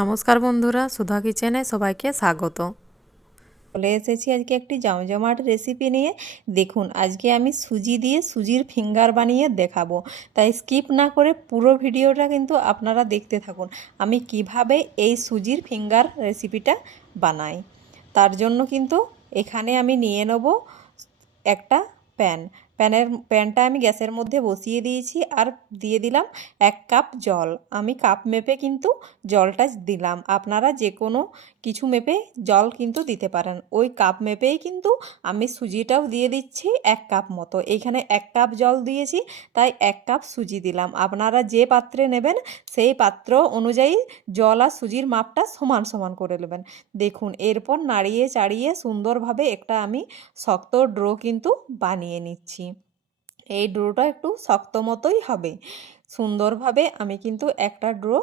নমস্কার বন্ধুরা, সুধা কিচেনে সবাইকে স্বাগত। চলে এসেছি আজকে একটি জমজমাট রেসিপি নিয়ে। দেখুন, আজকে আমি সুজি দিয়ে সুজির ফিঙ্গার বানিয়ে দেখাবো, তাই স্কিপ না করে পুরো ভিডিওটা কিন্তু আপনারা দেখতে থাকুন আমি কিভাবে এই সুজির ফিঙ্গার রেসিপিটা বানাই। তার জন্য কিন্তু এখানে আমি নিয়ে নেব একটা প্যানটা আমি গ্যাসের মধ্যে বসিয়ে দিয়েছি আর দিয়ে দিলাম 1 কাপ জল। আমি কাপ মেপে কিন্তু জলটা দিলাম, আপনারা যে কোনো কিছু মেপে জল কিন্তু দিতে পারেন। ওই কাপ মেপেই কিন্তু আমি সুজিটাও দিয়ে দিচ্ছি 1 কাপ মতো। এইখানে 1 কাপ জল দিয়েছি, তাই 1 কাপ সুজি দিলাম। আপনারা যে পাত্রে নেবেন সেই পাত্র অনুযায়ী জল আর সুজির মাপটা সমান সমান করে নেবেন। দেখুন, এরপর নাড়িয়ে চাড়িয়ে সুন্দরভাবে একটা আমি শক্ত ডো কিন্তু বানিয়ে নিচ্ছি। এই ডোটা একটু শক্ত মতোই হবে। সুন্দরভাবে আমি কিন্তু একটা ডো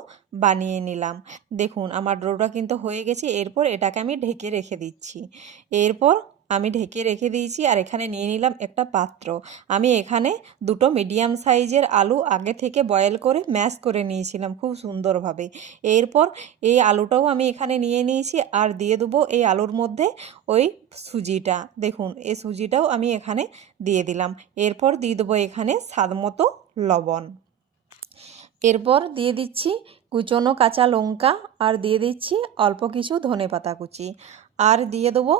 বানিয়ে নিলাম। দেখুন, আমার ডোটা কিন্তু হয়ে গেছে। এরপর এটাকে আমি ঢেকে রেখে দিচ্ছি। এরপর আমি ঢেকে রেখে দিয়েছি আর এখানে নিয়ে নিলাম একটা পাত্র। আমি এখানে দুটো মিডিয়াম সাইজের আলু আগে থেকে বয়েল করে ম্যাশ করে নিয়েছিলাম খুব সুন্দরভাবে। এরপর এই আলুটাও আমি এখানে নিয়ে নিয়েছি আর দিয়ে দেবো এই আলুর মধ্যে ওই সুজিটা। দেখুন, এই সুজিটাও আমি এখানে দিয়ে দিলাম। এরপর দিয়ে দেবো এখানে স্বাদ মতো লবণ। এরপর দিয়ে দিচ্ছি কুচনো কাঁচা লঙ্কা আর দিয়ে দিচ্ছি অল্প কিছু ধনেপাতা কুচি আর দিয়ে দেবো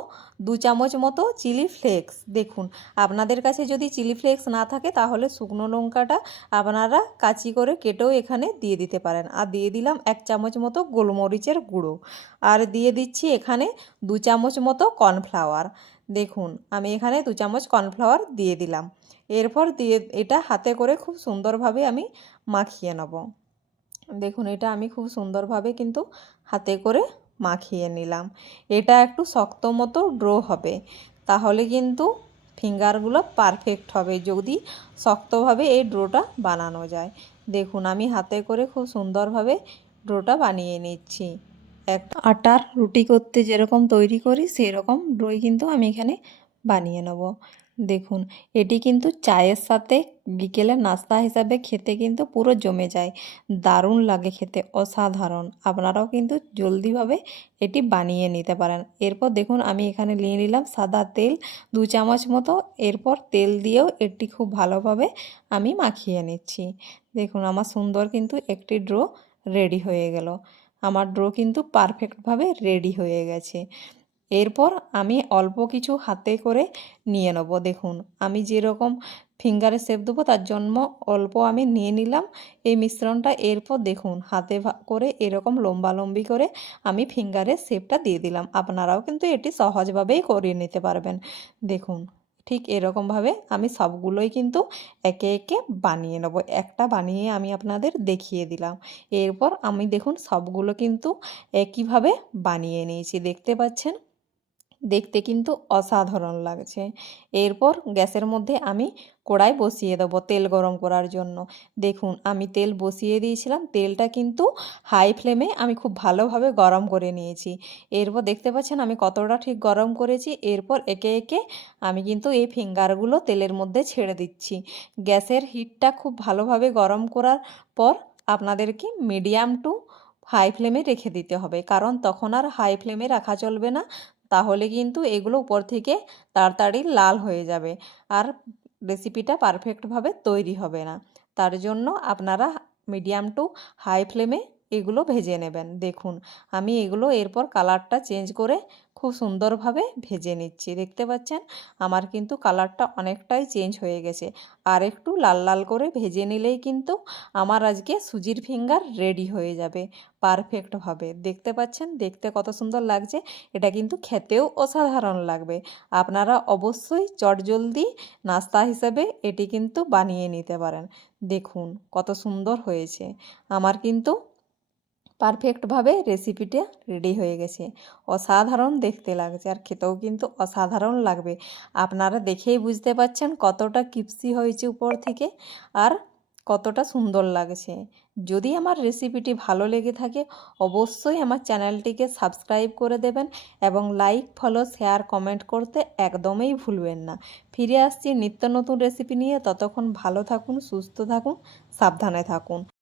2 চামচ মতো চিলি ফ্লেক্স। দেখুন, আপনাদের কাছে যদি চিলি ফ্লেক্স না থাকে তাহলে শুকনো লঙ্কাটা আপনারা কাঁচি করে কেটেও এখানে দিয়ে দিতে পারেন। আর দিয়ে দিলাম 1 চামচ মতো গোলমরিচের গুঁড়ো আর দিয়ে দিচ্ছি এখানে 2 চামচ মতো কর্নফ্লাওয়ার। দেখুন, আমি এখানে 2 চামচ কর্নফ্লাওয়ার দিয়ে দিলাম। এরপর দিয়ে এটা হাতে করে খুব সুন্দরভাবে আমি মাখিয়ে নেব। দেখুন, এটা আমি খুব সুন্দরভাবে কিন্তু হাতে করে মাখিয়ে নিলাম। এটা একটু শক্ত মতো ডো হবে, তাহলে কিন্তু ফিঙ্গারগুলো পারফেক্ট হবে যদি শক্তভাবে এই ডোটা বানানো যায়। দেখুন, আমি হাতে করে খুব সুন্দরভাবে ডোটা বানিয়ে নিচ্ছি। এক আটার রুটি করতে যেরকম তৈরি করি সেরকম ডোই কিন্তু আমি এখানে বানিয়ে নেব। দেখুন, এটি কিন্তু চায়ের সাথে বিকেলের নাস্তা হিসাবে খেতে কিন্তু পুরো জমে যায়, দারুণ লাগে খেতে, অসাধারণ। আপনারাও কিন্তু জলদিভাবে এটি বানিয়ে নিতে পারেন। এরপর দেখুন, আমি এখানে নিয়ে নিলাম সাদা তেল 2 চামচ মতো। এরপর তেল দিয়েও এটি খুব ভালোভাবে আমি মাখিয়ে নিচ্ছি। দেখুন, আমার সুন্দর কিন্তু একটি ডো রেডি হয়ে গেল। আমার ডো কিন্তু পারফেক্টভাবে রেডি হয়ে গেছে। এরপর আমি অল্প কিছু হাতে করে নিয়ে নেব। দেখুন, আমি যেরকম ফিঙ্গারে শেপ দেবো তার জন্য অল্প আমি নিয়ে নিলাম এই মিশ্রণটা। এরপর দেখুন, হাতে করে এরকম লম্বালম্বি করে আমি ফিঙ্গারের শেপটা দিয়ে দিলাম। আপনারাও কিন্তু এটি সহজভাবেই করে নিতে পারবেন। দেখুন, ঠিক এরকমভাবে আমি সবগুলোই কিন্তু একে একে বানিয়ে নেব। একটা বানিয়ে আমি আপনাদের দেখিয়ে দিলাম। এরপর আমি দেখুন সবগুলো কিন্তু একইভাবে বানিয়ে নিয়েছি, দেখতে পাচ্ছেন। দেখতে কিন্তু অসাধারণ লাগছে। এরপর গ্যাসের মধ্যে আমি কড়াই বসিয়ে দেবো তেল গরম করার জন্য। দেখুন, আমি তেল বসিয়ে দিয়েছিলাম, তেলটা কিন্তু হাই ফ্লেমে আমি খুব ভালোভাবে গরম করে নিয়েছি। এরপর দেখতে পাচ্ছেন আমি কতটা ঠিক গরম করেছি। এরপর একে একে আমি কিন্তু এই ফিঙ্গারগুলো তেলের মধ্যে ছেড়ে দিচ্ছি। গ্যাসের হিটটা খুব ভালোভাবে গরম করার পর আপনাদেরকে মিডিয়াম টু হাই ফ্লেমে রেখে দিতে হবে, কারণ তখন আর হাই ফ্লেমে রাখা চলবে না, তাহলে কিন্তু এগুলো উপর থেকে তাড়াতাড়ি লাল হয়ে যাবে আর রেসিপিটা পারফেক্টভাবে তৈরি হবে না। তার জন্য আপনারা মিডিয়াম টু হাই ফ্লেমে এগুলো ভেজে নেবেন। দেখুন, আমি এগুলো এরপর কালারটা চেঞ্জ করে খুব সুন্দরভাবে ভেজে নিচ্ছি। দেখতে পাচ্ছেন আমার কিন্তু কালারটা অনেকটাই চেঞ্জ হয়ে গেছে। আর একটু লাল লাল করে ভেজে নিলেই কিন্তু আমার আজকে সুজির ফিঙ্গার রেডি হয়ে যাবে পারফেক্টভাবে। দেখতে পাচ্ছেন দেখতে কত সুন্দর লাগছে। এটা কিন্তু খেতেও অসাধারণ লাগবে। আপনারা অবশ্যই চটজলদি নাস্তা হিসেবে এটি কিন্তু বানিয়ে নিতে পারেন। দেখুন কত সুন্দর হয়েছে। আমার কিন্তু পারফেক্টভাবে রেসিপিটা রেডি হয়ে গেছে। অসাধারণ দেখতে লাগছে আর খেতেও কিন্তু অসাধারণ লাগবে। আপনারা দেখেই বুঝতে পারছেন কতটা ক্রিস্পি হয়েছে উপর থেকে আর কতটা সুন্দর লাগছে। যদি আমার রেসিপিটি ভালো লেগে থাকে অবশ্যই আমার চ্যানেলটিকে সাবস্ক্রাইব করে দেবেন এবং লাইক, ফলো, শেয়ার, কমেন্ট করতে একদমই ভুলবেন না। ফিরে আসছি নিত্য নতুন রেসিপি নিয়ে। ততক্ষণ ভালো থাকুন, সুস্থ থাকুন, সাবধানে থাকুন।